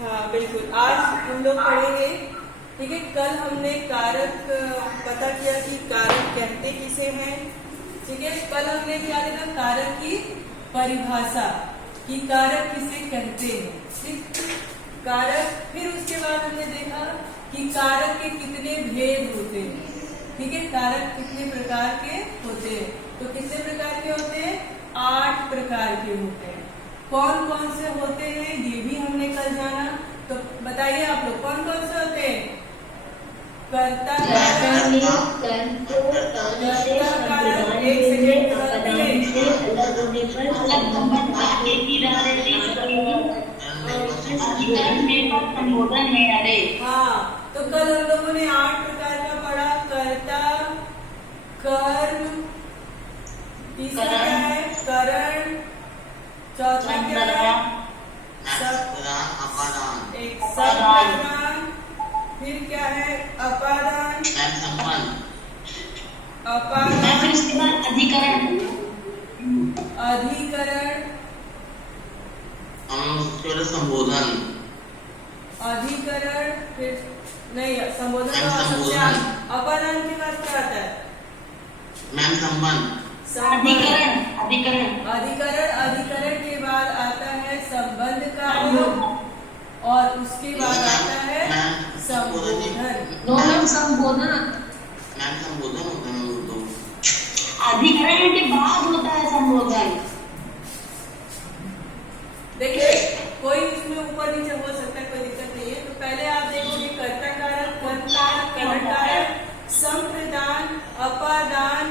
हाँ बिल्कुल, आज हम लोग पढ़ेंगे। ठीक है, कल हमने कारक पता किया कि कारक कहते किसे हैं। ठीक है, कल हमने क्या देखा, कारक की परिभाषा कि कारक किसे कहते हैं। ठीक, कारक, फिर उसके बाद हमने देखा कि कारक के कितने भेद होते हैं। ठीक है, कारक कितने प्रकार के होते हैं, तो कितने प्रकार के होते हैं, 8 प्रकार के होते हैं। कौन कौन से होते हैं ये भी हमने कल जाना। तो बताइए आप लोग, कौन कौन से होते हैं। कर्ता कारक, एक सेकेंड, हाँ, तो कल हम लोगों ने 8 प्रकार का पढ़ा। कर्ता, कर्म, तीसरा क्या है, करण, चौथा क्या है, एक संप्रदान, फिर क्या है, अपादान, अपादान, फिर उसके बाद अधिकरण, अधिकरण, संबोधन, अधिकरण, फिर नहीं, संबोधन का सबसे आगे। अपादान के बाद क्या आता है, मैम संबंध, अधिकरण, अधिकरण, अधिकरण, अधिकरण के बाद आता है संबंध का योग, और उसके बाद आता है संबोधन। संबोधन, मैम संबोधन होता है वो तो। अधिकरण के बाद होता है संबोधन। देखिए, कोई इसमें ऊपर नीचे हो सकता है, कोई दिक्कत नहीं है। तो पहले आप देखोगे कर्ता कारक, कर्म कारक, करण कारक, संप्रदान, अपादान,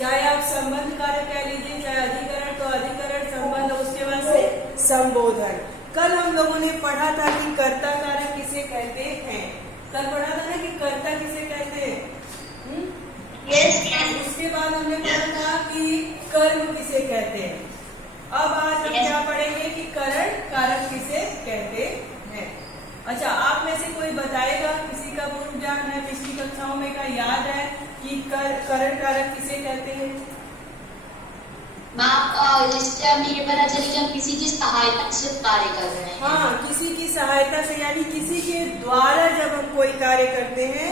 चाहे आप संबंध कारक कह लीजिए, चाहे अधिकरण, तो अधिकरण, संबंध, उसके बाद से संबोधन। कल हम लोगों ने पढ़ा था कि कर्ता कारक किसे कहते हैं। कल पढ़ा था ना कि कर्ता किसे कहते हैं। उसके बाद हमने पढ़ा था कि कर्म किसे कहते हैं। अब आज हम क्या पढ़ेंगे कि करण कारक किसे कहते हैं। अच्छा, आप में से कोई बताएगा, किसी का पूर्व ज्ञान है, पिछली कक्षाओं में का याद है कि करण कारक किसे कहते हैं। इससे हमें ये पता चली जब किसी की सहायता से कार्य कर रहे हैं। हाँ, किसी की सहायता से, यानी किसी के द्वारा जब हम कोई कार्य करते हैं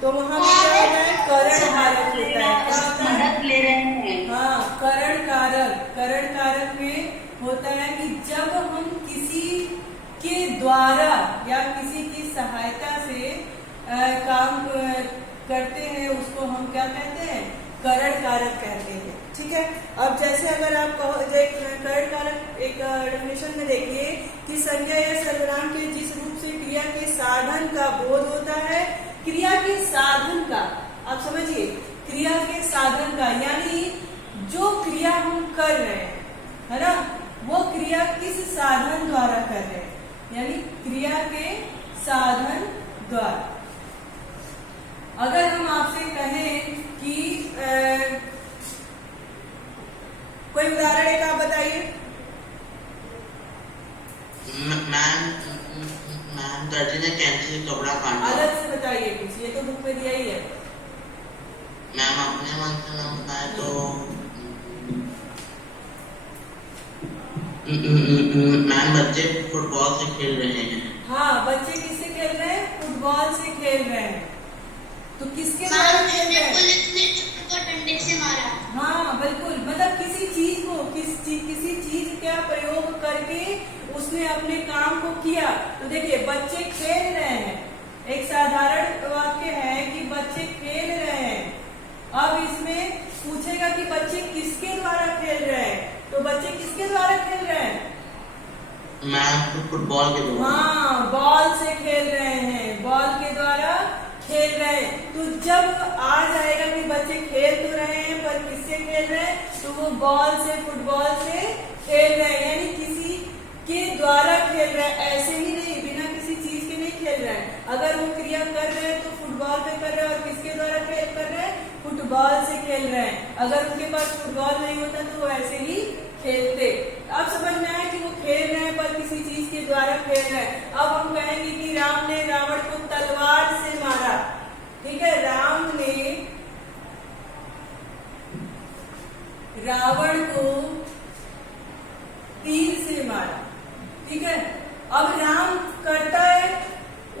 तो वहाँ क्या होता है, करण कारक होता है। मदद ले रहे हैं। हाँ, करण कारक, करण कारक में होता है कि जब हम किसी के द्वारा या किसी की सहायता से काम करते हैं, उसको हम क्या कहते हैं, करण कारक कहते हैं। ठीक है, अब जैसे अगर आप कहो, करण कारक एक डेफिनेशन में देखिए कि संज्ञा या सर्वनाम के जिस रूप से क्रिया के साधन का बोध होता है, क्रिया के साधन का, आप समझिए, क्रिया के साधन का, यानी जो क्रिया हम कर रहे हैं, है ना, वो क्रिया किस साधन द्वारा कर रहे हैं, यानी क्रिया के साधन द्वारा। अगर हम आपसे कहें कि कोई उदाहरण एक आप बताइए। मैम दर्जी ने कैंची से कपड़ा काटा। अलग से बताइए कुछ, ये तो बुक में दिया ही है। मैम अपने मन से ना बताए तो मैम बच्चे फुटबॉल से खेल रहे हैं। हाँ, बच्चे किससे खेल रहे हैं, फुटबॉल से खेल रहे हैं। तो किसके द्वारा खेल रहे हैं, पुलिस ने को डंडे से मारा। हाँ बिल्कुल, मतलब किसी चीज को, किसी चीज का प्रयोग करके उसने अपने काम को किया। तो देखिए, बच्चे खेल रहे हैं, एक साधारण वाक्य है कि बच्चे खेल रहे हैं। अब इसमें पूछेगा कि बच्चे किसके द्वारा खेल रहे हैं, तो बच्चे किसके द्वारा खेल रहे हैं, मैम फुटबॉल के द्वारा। हाँ, बॉल से खेल रहे हैं, बॉल के द्वारा खेल रहे हैं। तो जब आ जाएगा कि बच्चे खेल तो रहे हैं पर किससे खेल रहे हैं, तो वो बॉल से, फुटबॉल से खेल रहे हैं, यानी किसी के द्वारा खेल रहे हैं, ऐसे ही नहीं, बिना किसी चीज के नहीं खेल रहे हैं। अगर वो क्रिया कर रहे हैं तो फुटबॉल पे कर रहे हैं, और किसके द्वारा खेल कर रहे हैं, फुटबॉल से खेल रहे हैं। अगर उनके पास फुटबॉल नहीं होता तो वो ऐसे ही खेलते। अब समझ में आया कि वो खेल रहे हैं पर किसी चीज के द्वारा खेल रहे हैं। अब हम कहेंगे कि राम ने रावण को तलवार से मारा। ठीक है, राम ने रावण को तीर से मारा। ठीक है, अब राम करता है,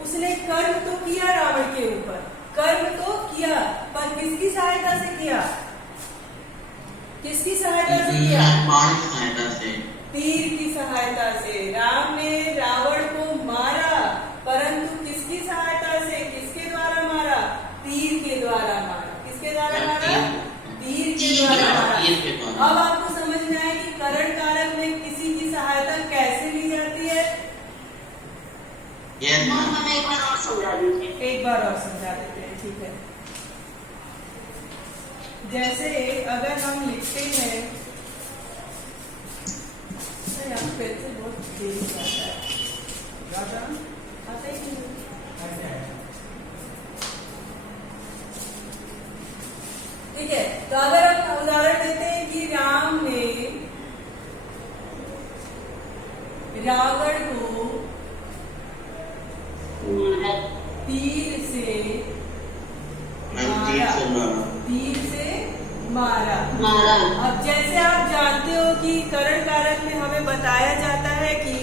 उसने कर्म तो किया रावण के ऊपर, कर्म तो किया, पर किसकी सहायता से किया? किसकी सहायता से किया? बाण की सहायता से, तीर की सहायता से। राम ने रावण को मारा, परंतु किसकी सहायता से, किसके द्वारा मारा? तीर के द्वारा मारा। किसके द्वारा मारा? तीर के द्वारा मारा। अब आपको समझ में आया कि करण कारक में किसी की सहायता कैसे ली जाती है? मैम हमें एक बार और समझा दीजिए। एक बार और समझा देते हैं, ठीक है। जैसे अगर हम लिखते हैं, यहाँ पे तो बहुत तेज आता है, आता ही नहीं। ठीक है, तो अगर हम उदाहरण देते हैं कि राम ने रावण को तीर से मारा। अब जैसे आप जानते हो कि करण कारक में हमें बताया जाता है कि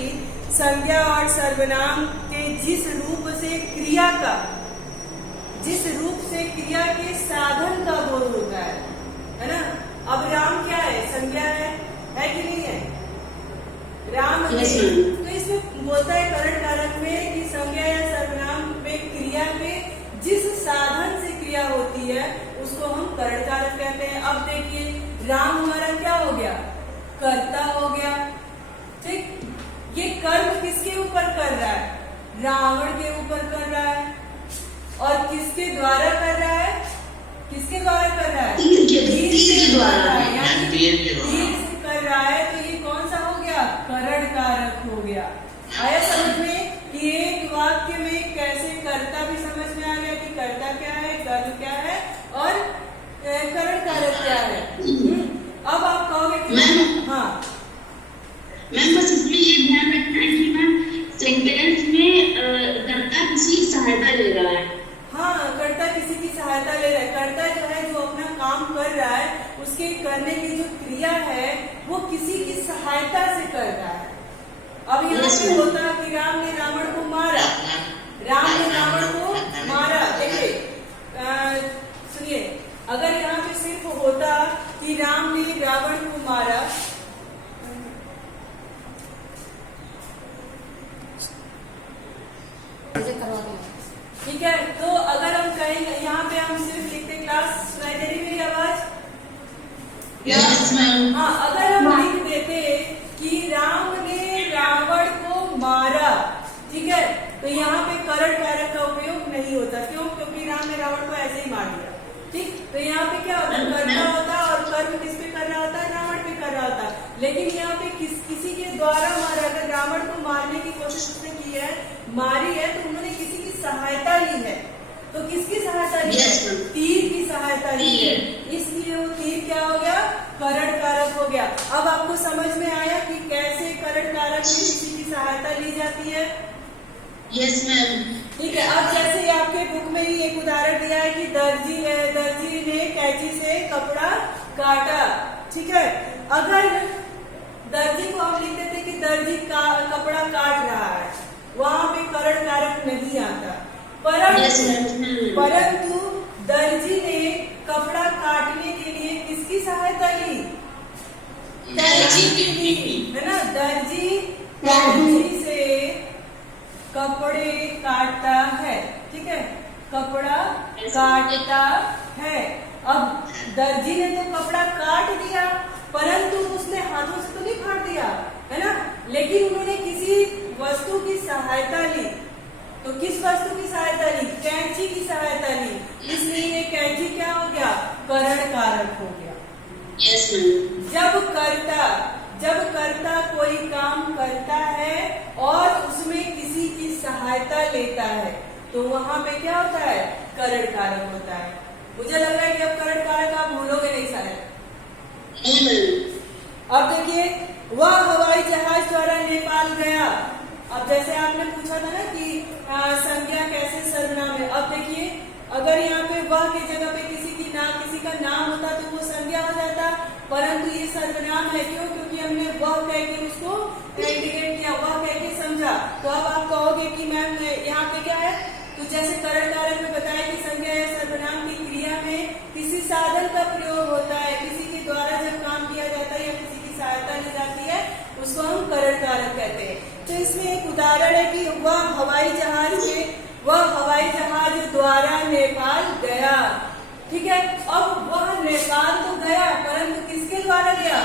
संज्ञा और सर्वनाम के जिस रूप से क्रिया का, जिस रूप से क्रिया के साधन का बोध होता है ना। अब राम क्या है? संज्ञा है कि नहीं है? राम है। तो इसमें बोलता है करण कारक में कि संज्ञा या सर्वनाम में क्रिया में जिस साधन से क्रिया होती है उसको हम करण कारक कहते हैं। अब देखिए, राम हमारा क्या हो गया? कर्ता हो गया। ठीक, ये कर्म किसके ऊपर कर रहा है? रावण के ऊपर कर रहा है। और किसके द्वारा कर रहा है? किसके द्वारा कर रहा है? तीर से द्वारा, यानी तीर से कर रहा है। तो ये कौन सा हो गया? करण कारक हो गया। आया समझ में कि एक वाक्य में कैसे कर्ता भी समझ में आ गया कि कर्ता क्या है, कर्म क्या है और करण कारक क्या है। अब आप कहोगे कि हाँ मैम, बस इसमें ये ध्यान रखना है कि मैम सेंटेंस में कर्ता किसी की सहायता ले रहा है। हाँ, कर्ता किसी की सहायता ले रहा है। कर्ता जो है, जो अपना काम कर रहा है, उसके करने की जो क्रिया है वो किसी की सहायता से कर रहा है। अब यहाँ पे होता कि राम ने रावण को मारा, राम ने रावण को मारा। देखिए, सुनिए, अगर यहाँ पे सिर्फ होता कि राम ने रावण को मारा, ठीक है, तो अगर हम कहेंगे, यहाँ पे हम सिर्फ लिखते, क्लास सुनाई दे रही मेरी आवाज? हाँ, अगर हम लिख देते कि राम ने रावण को मारा, ठीक है, तो यहाँ पे करण कारक का उपयोग नहीं होता। क्यों? क्योंकि राम ने रावण को ऐसे ही मार दिया। ठीक, तो यहाँ पे क्या होता? करना होता और कर्म किस पे कर रहा होता है? रावण पे कर रहा होता। लेकिन यहाँ पे किसी के द्वारा मारा। अगर रावण को मारने की कोशिश उसने की है, मारी है, तो उन्होंने किसी की सहायता ली है। तो किसकी सहायता ली है? तीर की सहायता ली है। इसलिए वो तीर क्या हो गया? करण कारक हो गया। अब आपको समझ में आया कि कैसे करण कारक में किसी की सहायता ली जाती है? Yes ma'am. ठीक है, अब जैसे आपके बुक में ही एक उदाहरण दिया है कि दर्जी है, दर्जी ने कैंची से कपड़ा काटा। ठीक है, अगर दर्जी को हम लिख देते कि दर्जी कपड़ा काट रहा है, वहां पे करण कारक नहीं आता। परंतु दर्जी ने कपड़ा काटने के लिए किसकी सहायता ली? दर्जी की ली, है ना। दर्जी से कपड़े काटता है। ठीक है, कपड़ा काटता है। अब दर्जी ने तो कपड़ा काट दिया, परंतु उसने हाथों से तो नहीं फाड़ दिया, है ना। लेकिन उन्होंने किसी वस्तु की सहायता ली। तो किस वस्तु की सहायता ली? कैंची की सहायता ली। इसलिए कैंची क्या हो गया? करण कारक हो गया। Yes ma'am. जब कर्ता कोई काम करता है और उसमें किसी की सहायता लेता है, तो वहां पे क्या होता है? करण कारक होता है। मुझे लग रहा है कि अब करण कारक आप भूलोगे नहीं शायद। अब देखिए, वह हवाई जहाज द्वारा नेपाल गया। अब जैसे आपने पूछा था ना कि संज्ञा कैसे सर्वनाम है। अब देखिए, अगर यहाँ पे वह की जगह पे किसी का नाम होता तो वो संज्ञा हो जाता, परंतु ये सर्वनाम है। क्यों? क्योंकि हमने वह कह के उसको इंडिकेट किया, वह कह के समझा। जैसे करण कारक में बताया कि संज्ञा या सर्वनाम की क्रिया में किसी साधन का प्रयोग होता है, किसी के द्वारा जब काम किया जाता है या किसी की सहायता ली जाती है उसको हम करण कारक कहते हैं। तो इसमें एक उदाहरण है कि वह हवाई जहाज द्वारा नेपाल गया। ठीक है, अब वह नेपाल तो गया परंतु किसके द्वारा गया?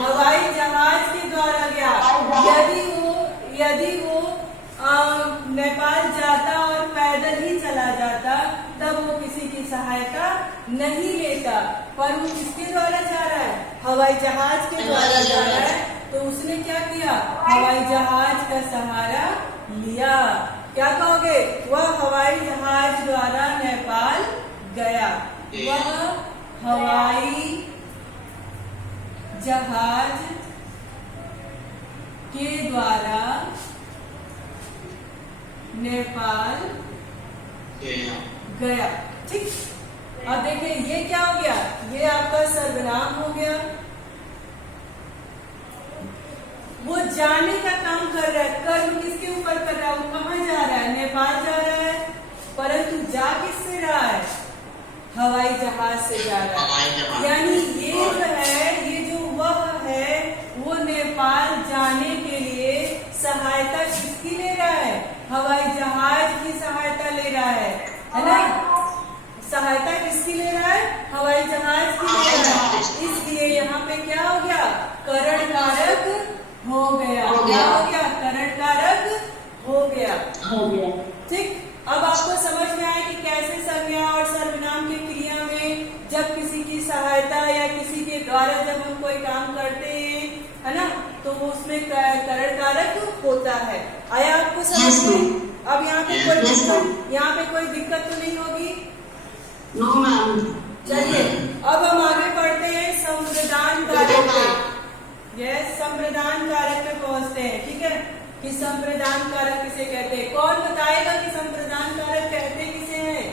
हवाई जहाज के द्वारा गया। यदि वो नेपाल जाता और पैदल ही चला जाता तब वो किसी की सहायता नहीं लेता, पर वो किसके द्वारा जा रहा है? हवाई जहाज के द्वारा जा रहा है, तो उसने क्या किया? हवाई जहाज का सहारा लिया। क्या कहोगे? वह हवाई जहाज द्वारा नेपाल गया। वह हवाई जहाज के द्वारा नेपाल गया। ठीक, अब देखिए ये क्या हो गया? ये आपका सर्वनाम हो गया। वो जाने का काम कर रहा है, कर्म किसके ऊपर कर रहा है? वो कहाँ जा रहा है? नेपाल जा रहा है, परंतु जा किससे रहा है? हवाई जहाज से जा रहा है। यानी ये जो है, ये जो वह है वो नेपाल जाने के लिए सहायता किसकी ले रहा है? हवाई जहाज की सहायता ले रहा है ना? सहायता किसकी ले रहा है? हवाई जहाज की ले रहा है। इसलिए यहाँ पे क्या हो गया? करण कारक हो गया। क्या हो गया? करण कारक हो गया। ठीक, अब आपको समझ में आया कि कैसे संज्ञा और सर्वनाम की क्रिया में जब किसी की सहायता या किसी के द्वारा जब हम कोई काम करते हैं, है ना, तो वो उसमें करण कारक होता है। आया आपको समझ में? अब यहाँ पे कोई दिक्कत तो नहीं होगी? No ma'am. चलिए अब हम आगे पढ़ते हैं संप्रदान कारक पे। यस, संप्रदान कारक में पहुंचते हैं। ठीक है, कि संप्रदान कारक किसे कहते हैं? कौन बताएगा कि संप्रदान कारक कहते किसे हैं?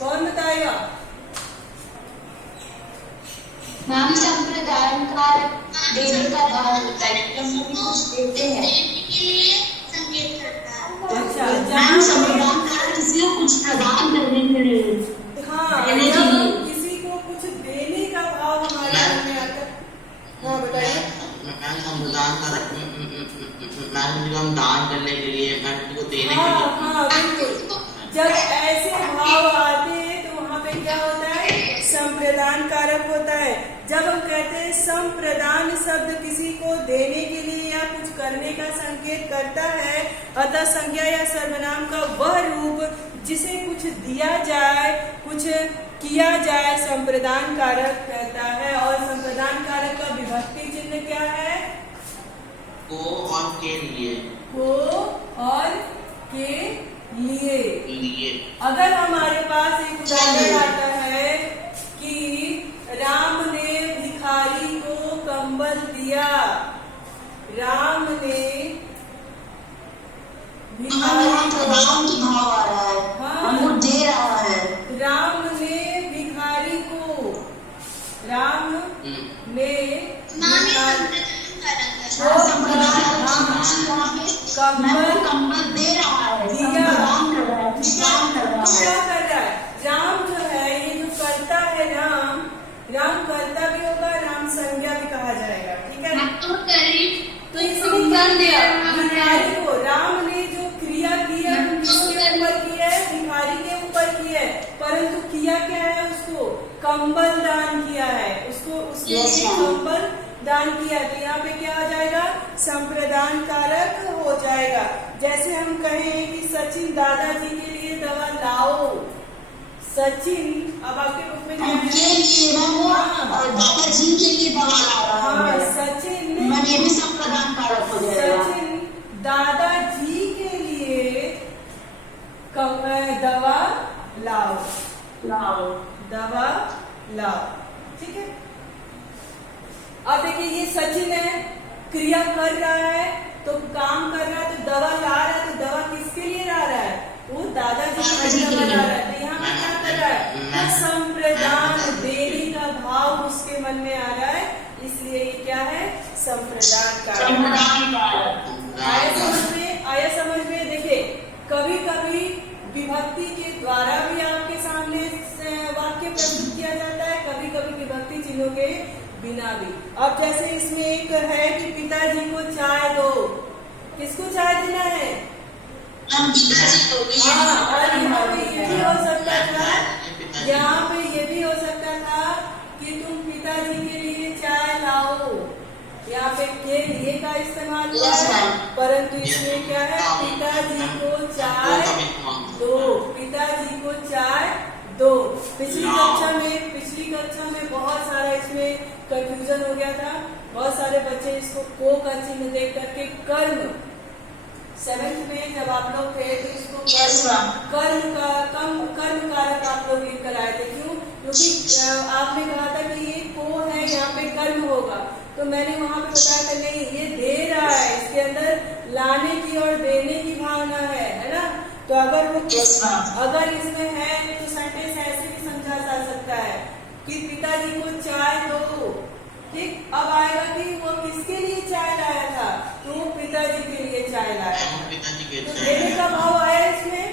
कौन बताएगा? मैम, संप्रदान कारक देने का भाव होता है, कुछ देते हैं। अच्छा, मैम, संप्रदान कारक किसी को कुछ प्रदान करने के लिए। हाँ, जब किसी को कुछ देने का भाव हमारे मन में आता है। हाँ बताइए। हम दान करने के लिए, को देने के लिए। हाँ बिल्कुल, जब ऐसे भाव आते हैं तो वहाँ पे क्या होता है? संप्रदान कारक होता है। जब हम कहते हैं संप्रदान शब्द किसी को देने के लिए या कुछ करने का संकेत करता है, अतः संज्ञा या सर्वनाम का वह रूप जिसे कुछ दिया जाए, कुछ किया जाए, संप्रदान कारक कहता है। और संप्रदान कारक का विभक्ति चिन्ह क्या है? को और के लिए। को और के लिए। अगर हमारे पास एक उदाहरण आता है कि राम ने भिखारी को कंबल दिया। राम ने भिखारी को, भाव आ रहा है। हाँ, वो दे रहा है। राम ने भिखारी को, राम ने कंबल दे रहा है, दिया। क्या कर रहा है? राम जो है, ये जो करता है, राम करता भी होगा, राम संज्ञा भी कहा जाएगा। ठीक है, तो इसने क्या किया? भिखारी को, राम ने जो क्रिया की है किसके ऊपर की है? भिखारी के ऊपर की है, परंतु किया क्या है? उसको कंबल दान किया है, उसके कंबल दान किया। तो यहाँ पे क्या आ जाएगा? संप्रदान कारक हो जाएगा। जैसे हम कहें कि सचिन दादाजी के लिए दवा लाओ। सचिन, अब आपके रूप में दादाजी के लिए दवा ला रहा है। सचिन, ये भी संप्रदान कारक हो जाएगा। सचिन दादाजी के लिए दवा लाओ। दवा लाओ। ठीक है, अब देखिए ये सचिन है, क्रिया कर रहा है, तो काम कर रहा है, तो दवा ला रहा है, तो दवा किसके लिए ला रहा है? वो दादाजी के लिए दवा ला रहा है। तो यहाँ पे क्या कर रहा है? संप्रदान देने का भाव उसके मन में आ रहा है, इसलिए ये क्या है, संप्रदान कारक। संप्रदान कारक। आया समझ में। देखिए कभी कभी विभक्ति के द्वारा भी आपके सामने वाक्य प्रस्तुत किया जाता है, कभी कभी विभक्ति चिन्हों के बिना भी। अब जैसे इसमें एक है कि पिताजी को चाय दो, किसको चाय देना है, हम पिताजी को भी। हाँ, और यहाँ पे ये भी हो सकता था, यहाँ पे ये भी हो सकता था कि तुम पिताजी के लिए चाय लाओ, यहाँ पे के लिए का इस्तेमाल हुआ है, परंतु इसमें क्या है, पिताजी को चाय दो, पिताजी को चाय दो। पिछली कक्षा में बहुत सारा इसमें कंफ्यूजन हो गया था, बहुत सारे बच्चे इसको को का चिन्ह देख करके कर्म, 7th में जब आप लोग थे तो इसको कर्म कारक आप लोग लिख कर आए थे। क्यों? क्योंकि आपने कहा था कि ये को है, यहाँ पे कर्म होगा, तो मैंने वहां पे बताया था नहीं ये दे रहा है, इसके अंदर लाने की और देने की भावना है ना। तो अगर इसमें है तो सेंटेंस ऐसे भी समझा जा सकता है कि पिताजी को चाय दो, ठीक। अब आएगा कि वो किसके लिए चाय लाया था, तो वो पिताजी के लिए चाय लाया, तो देने का भाव आया, इसमें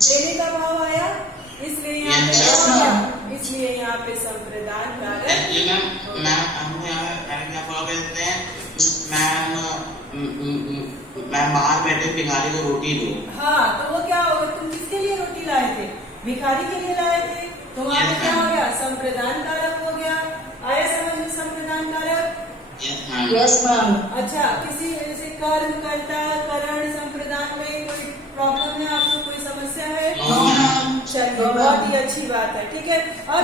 देने का भाव आया, इसलिए यहाँ पे संप्रदान कारक। मैं बाहर बैठे भिखारी को रोटी दो। हाँ, तो वो क्या होगा, तुम किसके लिए रोटी लाए थे, भिखारी के लिए लाए थे, तो वहाँ पे क्या हो गया, संप्रदान कारक हो गया। आया समझ में संप्रदान कारक? Yes ma'am. अच्छा, किसी जैसे कर्म कर्ता करण संप्रदान में कोई प्रॉब्लम है आपको, कोई समस्या है? चलिए, बहुत ही अच्छी बात है, ठीक है। अब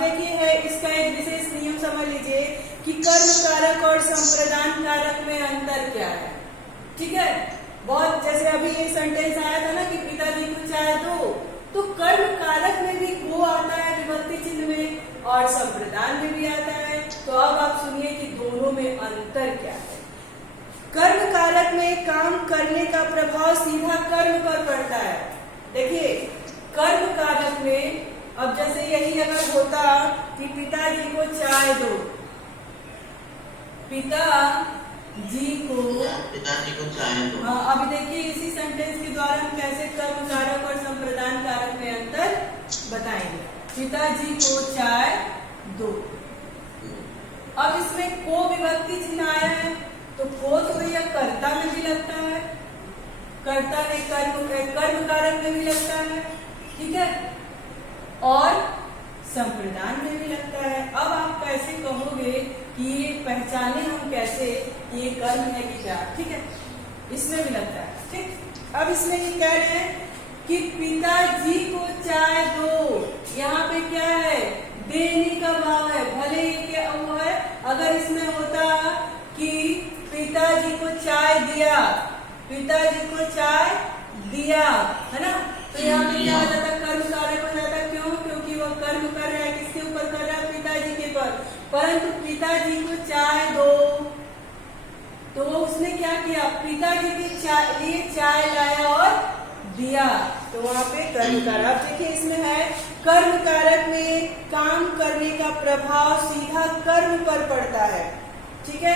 देखिए है इसका एक विशेष नियम समझ लीजिए कि कर्म कारक और संप्रदान कारक में अंतर क्या है, ठीक है। बहुत जैसे अभी ये सेंटेंस आया था ना कि पिताजी को चाय दो, तो कर्म कारक में भी को आता है विभक्ति चिन्ह में और संप्रदान में भी आता है। तो अब आप सुनिए कि दोनों में अंतर क्या है। कर्म कारक में काम करने का प्रभाव सीधा कर्म पर पड़ता है। देखिए कर्म कारक में अब जैसे यही अगर होता कि पिताजी को चाय दो, पिताजी को चाय दो। हाँ, अभी देखिए इसी सेंटेंस के द्वारा हम कैसे कर्म कारक और संप्रदान कारक में अंतर बताएंगे। पिताजी को चाय दो, अब इसमें को विभक्ति चिन्ह आया है, तो को तो भैया कर्ता में भी लगता है, कर्ता ने कर्म कारक में भी लगता है, ठीक है, और संप्रदान में भी लगता है। अब आप कैसे कहोगे कि ये पहचाने हम कैसे कि ये कर्म है कि क्या, ठीक है, इसमें भी लगता है, ठीक। अब इसमें ये कह रहे हैं कि पिताजी को चाय दो, यहाँ पे क्या है, देने का भाव है, भले ही क्या वो है, अगर इसमें होता कि पिताजी को चाय दिया, पिताजी को चाय दिया, है ना, तो यहाँ पे क्या हो जाता, कर्म कारक हो जाता। क्यों? क्योंकि वो कर्म कर रहा है, किसके ऊपर कर रहा है, पिताजी के ऊपर। परंतु पिताजी को चाय दो, तो वो उसने क्या किया, पिताजी के लिए चाय लाया और दिया, तो वहाँ पे कर्म कारक। देखिए इसमें है कर्म कारक में काम करने का प्रभाव सीधा कर्म पर पड़ता है, ठीक है,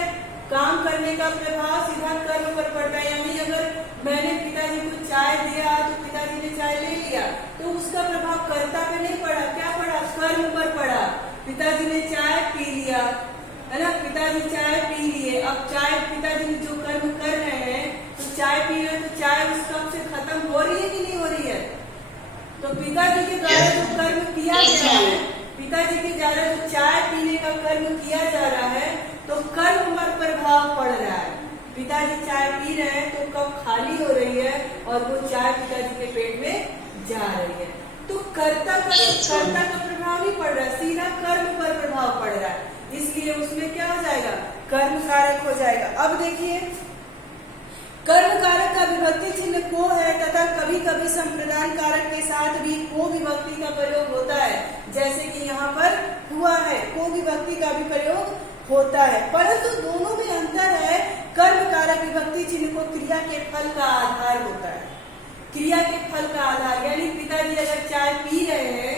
काम करने का प्रभाव सीधा कर्म पर पड़ता है। यानी अगर मैंने पिताजी को चाय दिया तो पिताजी ने चाय ले लिया, तो उसका प्रभाव कर्ता पे नहीं पड़ा, क्या पड़ा, कर्म पर पड़ा। पिताजी ने चाय पी लिया, है ना, पिताजी चाय पी लिए, अब चाय पिताजी ने जो कर्म कर रहे हैं, तो चाय पी रहे हैं, तो चाय उस कप से खत्म हो रही है कि नहीं हो रही है, तो पिताजी के द्वारा जो कर्म किया जा रहा है, पिताजी के द्वारा जो चाय पीने का कर्म किया जा रहा है, तो कर्म पर प्रभाव पड़ रहा है। पिताजी चाय पी रहे हैं तो कप खाली हो रही है और वो चाय पिताजी के पेट में जा रही है, तो कर्ता का प्रभाव नहीं पड़ रहा, सीधा कर्म पर प्रभाव पड़ रहा है, इसलिए उसमें क्या हो जाएगा, कर्म कारक हो जाएगा। अब देखिए कर्म कारक का विभक्ति चिन्ह को है तथा कभी कभी संप्रदान कारक के साथ भी को विभक्ति का प्रयोग होता है, जैसे कि यहाँ पर हुआ है, को विभक्ति का भी प्रयोग होता है, परंतु दोनों में अंतर है। कर्म कारक विभक्ति चिन्ह को क्रिया के फल का आधार होता है, क्रिया के फल का आधार, यानी पिताजी अगर चाय पी रहे हैं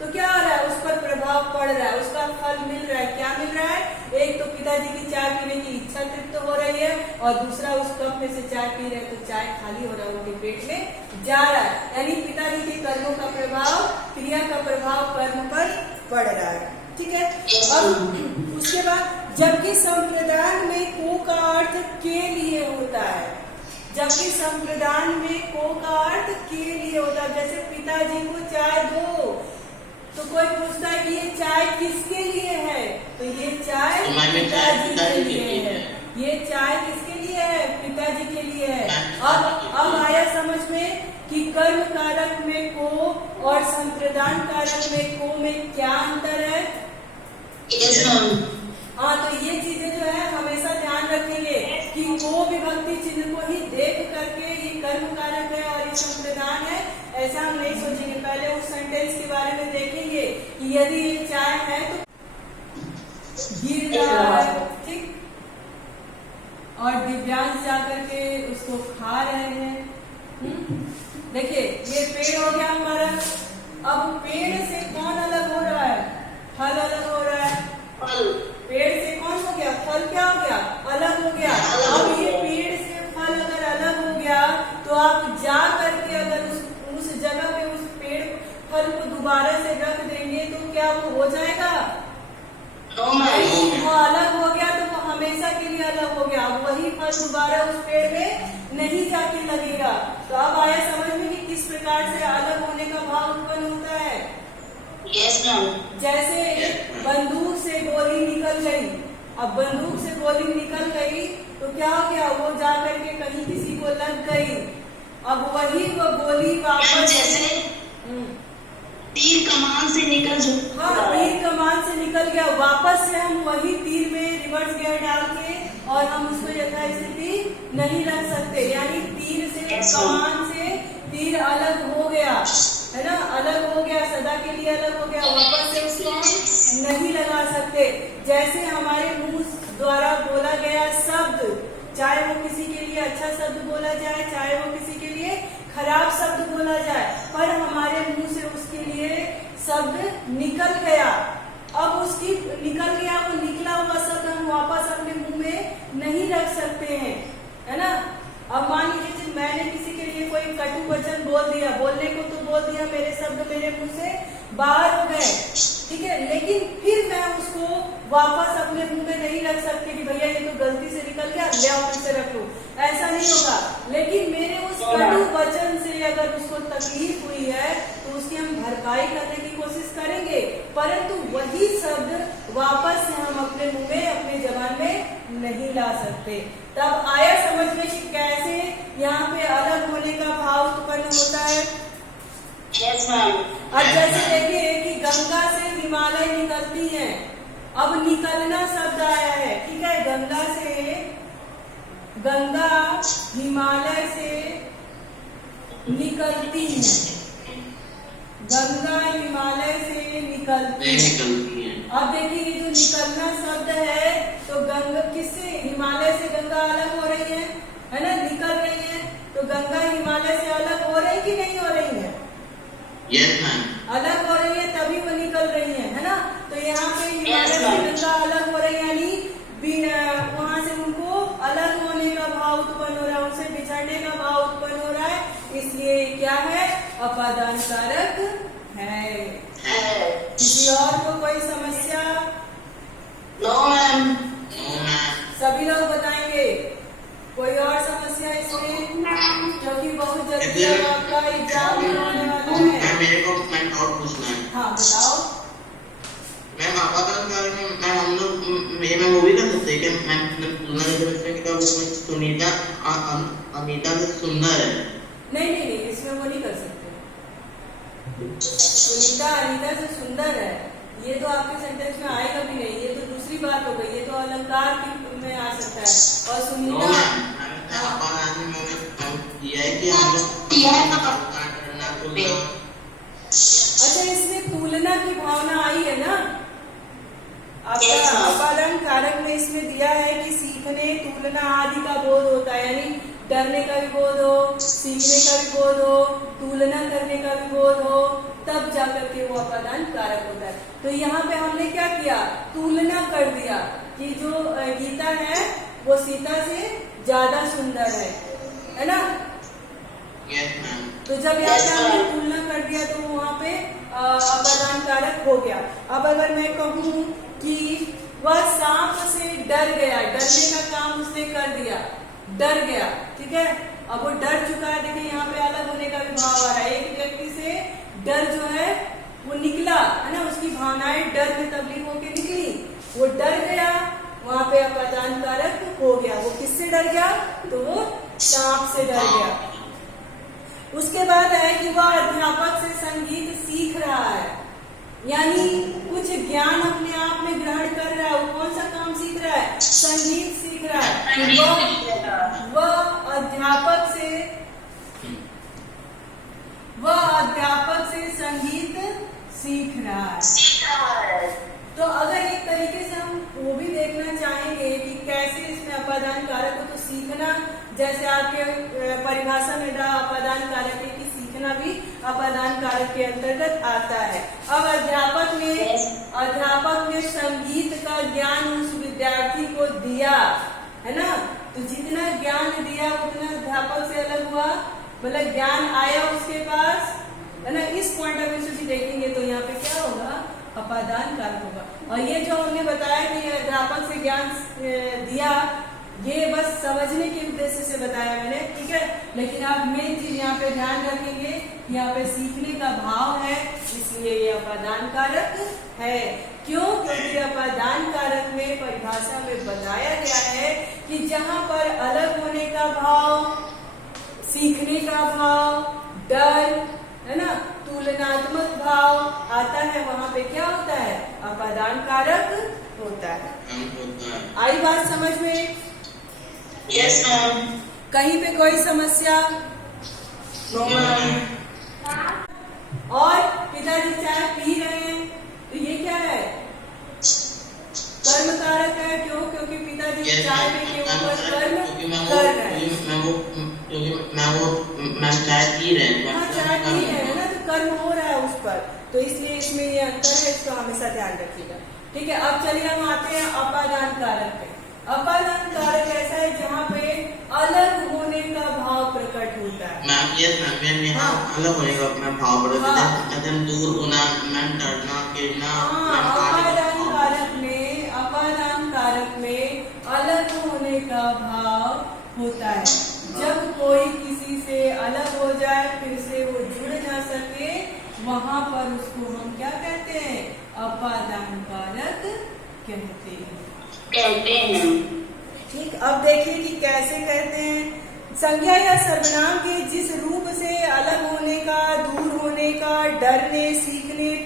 तो क्या हो रहा है, उस पर प्रभाव पड़ रहा है, उसका फल मिल रहा है, क्या मिल रहा है, एक तो पिताजी की चाय पीने की इच्छा तृप्त हो रही है और दूसरा उस कप में से चाय पी रहे तो चाय खाली हो रहा है, उनके पेट में जा रहा है। यानी पिताजी के कर्मों का प्रभाव, क्रिया का प्रभाव कर्म पर पड़ रहा है। ठीक है। अब उसके बाद जबकि संप्रदान में को का अर्थ के लिए होता है, जबकि संप्रदान में को का अर्थ के लिए होता है। जैसे पिताजी को चाय दो तो कोई पूछता है कि ये चाय किसके लिए है, तो ये चाय पिताजी के लिए है। ये चाय किसके लिए है, पिताजी के लिए है। अब आया समझ में कि कर्म कारक में को और संप्रदान कारक में को में क्या अंतर है। हाँ, तो ये चीजें जो है हमेशा ध्यान रखेंगे कि को विभक्ति चिन्ह को ही देख करके ये कर्म कारक है और ये संप्रदान है, ऐसा हम नहीं सोचेंगे। पहले उस सेंटेंस के बारे में देखेंगे कि यदि ये चाय है तो गिर रहा है, ठीक, और दिव्यांश जाकर के उसको खा रहे हैं। देखिए ये पेड़ हो गया हमारा। अब पेड़ से कौन अलग हो रहा है, फल अलग हो रहा है। पेड़ से कौन हो गया, फल क्या हो गया, अलग हो गया। अब ये पेड़ से फल अगर अलग हो गया तो आप जा करके अगर उस जगह पे उस पेड़ फल को दोबारा से रख देंगे तो क्या वो हो जाएगा, वो अलग हो गया तो वो हमेशा के लिए अलग हो गया। अब वही फल दोबारा उस पेड़ में नहीं जाके लगेगा। तो अब आया समझ में कि किस प्रकार से अलग होने का भाव उत्पन्न होता है। जैसे एक बंदूक से गोली निकल गई, अब बंदूक से गोली निकल गई तो क्या हो गया, वो जा करके कहीं किसी को लग गई। अब वही वो गोली वापस, जैसे तीर कमान से निकल, हाँ तीर कमान से निकल गया, वापस से हम वही तीर में रिवर्स गियर डाल के और हम उसको यथास्थिति नहीं रख सकते। यानी तीर से, कमान से तीर अलग हो गया है ना, अलग हो गया, सदा के लिए अलग हो गया, वापस से उसको हम नहीं लगा सकते। जैसे हमारे मुंह द्वारा बोला गया शब्द, चाहे वो किसी के लिए अच्छा शब्द बोला जाए, चाहे वो किसी के लिए खराब शब्द बोला जाए, पर हमारे मुंह से उसके लिए शब्द निकल गया। अब उसकी निकल गया, वो निकला हुआ शब्द हम वापस अपने मुंह में नहीं रख सकते हैं, है ना। अब मान लीजिए मैंने किसी के लिए कोई कटु वचन बोल दिया, बोलने को तो बोल दिया, मेरे शब्द मेरे मुंह से बाहर हो गए, ठीक है, लेकिन फिर मैं उसको वापस अपने मुंह में नहीं रख सकती कि भैया ये तो गलती से निकल गया, ले आओ फिर से रख लो, ऐसा नहीं होगा। लेकिन मेरे उस कटु वचन से अगर उसको तकलीफ हुई है तो उसकी हम भरपाई करने की कोशिश करेंगे, परंतु वही शब्द वापस से हम अपने मुंह में, अपने जबान में नहीं ला सकते। तब आया समझ में कि कैसे यहाँ पे अलग होने का भाव उत्पन्न होता है। अब जैसे देखिए कि गंगा से हिमालय निकलती है, अब निकलना शब्द आया है, ठीक है, गंगा हिमालय से निकलती है, गंगा हिमालय से निकलती है। अब देखिए ये जो निकलना शब्द है तो गंगा किससे, हिमालय से गंगा अलग हो रही है ना, निकल रही है, तो गंगा हिमालय से अलग हो रही कि नहीं हो रही है? यस मैम, अलग हो रही है तभी वो निकल रही है ना। तो यहाँ पे हिमालय से गंगा अलग हो रही है, यानी वहाँ से उनको अलग होने का भाव उत्पन्न हो रहा है, उनसे बिछड़ने का भाव उत्पन्न हो रहा है, इसलिए क्या है, अपादान कारक है। किसी और को कोई समस्या? नो मैम, सभी लोग बताएंगे कोई और समस्या इसमें, क्योंकि बहुत जल्दी आपका एग्जाम होने वाला है। मेरे को मैम और पूछना है। हाँ बताओ मैम। आपातन काल में मैम हम लोग मैं वो भी कर सकते हैं क्या मैम, तुलना कर सुनीता अमिता से सुंदर है? नहीं, इसमें वो नहीं कर सकते। सुनीता अनिता से सुंदर है, ये तो आपके सेंटेंस में आएगा भी नहीं, ये तो दूसरी बात हो गई, ये तो अलंकार में आ सकता है। और सुनीता अच्छा, इसमें तुलना की भावना आई है ना, आपका अपादान कारक में इसमें दिया है कि सीखने, तुलना आदि का बोध होता है, यानी डरने का भी बोध हो, सीखने का भी बोध हो, तुलना करने का भी बोध हो, तब जाकर के वो अपादान कारक होता है। तो यहाँ पे हमने क्या किया, तुलना कर दिया कि जो गीता है वो सीता से ज्यादा सुंदर है ना। Yes ma'am. तो जब यहाँ पे हमने तुलना कर दिया तो वहाँ पे अपादान कारक हो गया। अब अगर मैं कहूँ कि वह सांप से डर गया, डरने का काम उसने कर दिया, डर गया, ठीक है। अब वो डर चुका है, देखिए यहाँ पे अलग होने का भी भाव आ रहा है। एक व्यक्ति से डर जो है वो निकला है ना, उसकी भावनाएं डर में तब्दील होकर निकली, वो डर गया, वहां पे अपादान कारक हो गया। वो किससे डर गया, तो वो सांप से डर गया। उसके बाद है कि वह अध्यापक से संगीत सीख रहा है, यानी कुछ ज्ञान अपने आप में ग्रहण कर रहा है। वो कौन सा काम सीख रहा है, संगीत सीख रहा है। वह अध्यापक से संगीत सीख रहा है। तो अगर एक तरीके से हम वो भी देखना चाहेंगे कि कैसे इसमें अपादान कारक हो, तो सीखना जैसे आपके परिभाषा में रहा अपादान कारक है कि सीखना भी अपादान कारक के अंतर्गत आता है। अब अध्यापक ने संगीत का ज्ञान उस विद्यार्थी को दिया, है ना। तो जितना ज्ञान दिया उतना अध्यापक से अलग हुआ, मतलब ज्ञान आया उसके पास, है ना। इस पॉइंट ऑफ व्यू से देखेंगे तो यहाँ पे क्या होगा, अपादान कारक होगा। और ये जो हमने बताया कि अध्यापक से ज्ञान दिया, ये बस समझने के उद्देश्य से बताया मैंने, ठीक है। लेकिन आप मेन चीज यहाँ पे ध्यान रखेंगे, यहाँ पे सीखने का भाव है, इसलिए ये अपादान कारक है। क्यों, क्योंकि अपादान कारक में परिभाषा में बताया गया है कि जहाँ पर अलग होने का भाव, सीखने का भाव, डर, है ना, तुलनात्मक भाव आता है, वहाँ पे क्या होता है, अपादान कारक होता है। आई बात समझ में? Yes ma'am. कहीं पे कोई समस्या? No ma'am. और पिताजी चाय पी रहे हैं, तो ये क्या है, कर्म कारक है। क्यों, क्योंकि पिताजी चाय पी के ऊपर कर्म कर रहे हैं। चाय पी रहे हैं, हाँ चाय पी रहे हैं ना, तो कर्म हो रहा है उस पर, तो इसलिए इसमें ये अंतर है, इसको हमेशा ध्यान रखिएगा, ठीक है। अब चलिए हम आते हैं अपादान कारक पे। अपादान कारक ऐसा है जहाँ पे अलग होने का भाव प्रकट होता है। मैम यस मैम, यहाँ अलग होने का भाव प्रकट होता है, मतलब दूर होना, मैम डरना, गिरना। अपादान कारक में अलग होने का भाव होता है। जब कोई किसी से अलग हो जाए, फिर से वो जुड़ ना सके, वहां पर उसको हम क्या कहते हैं, अपादान कारक कहते हैं। ठीक, अब देखिए कि कैसे कहते हैं। संज्ञा या सर्वनाम के जिस रूप से अलग होने का, दूर होने का, डरने, सीखने,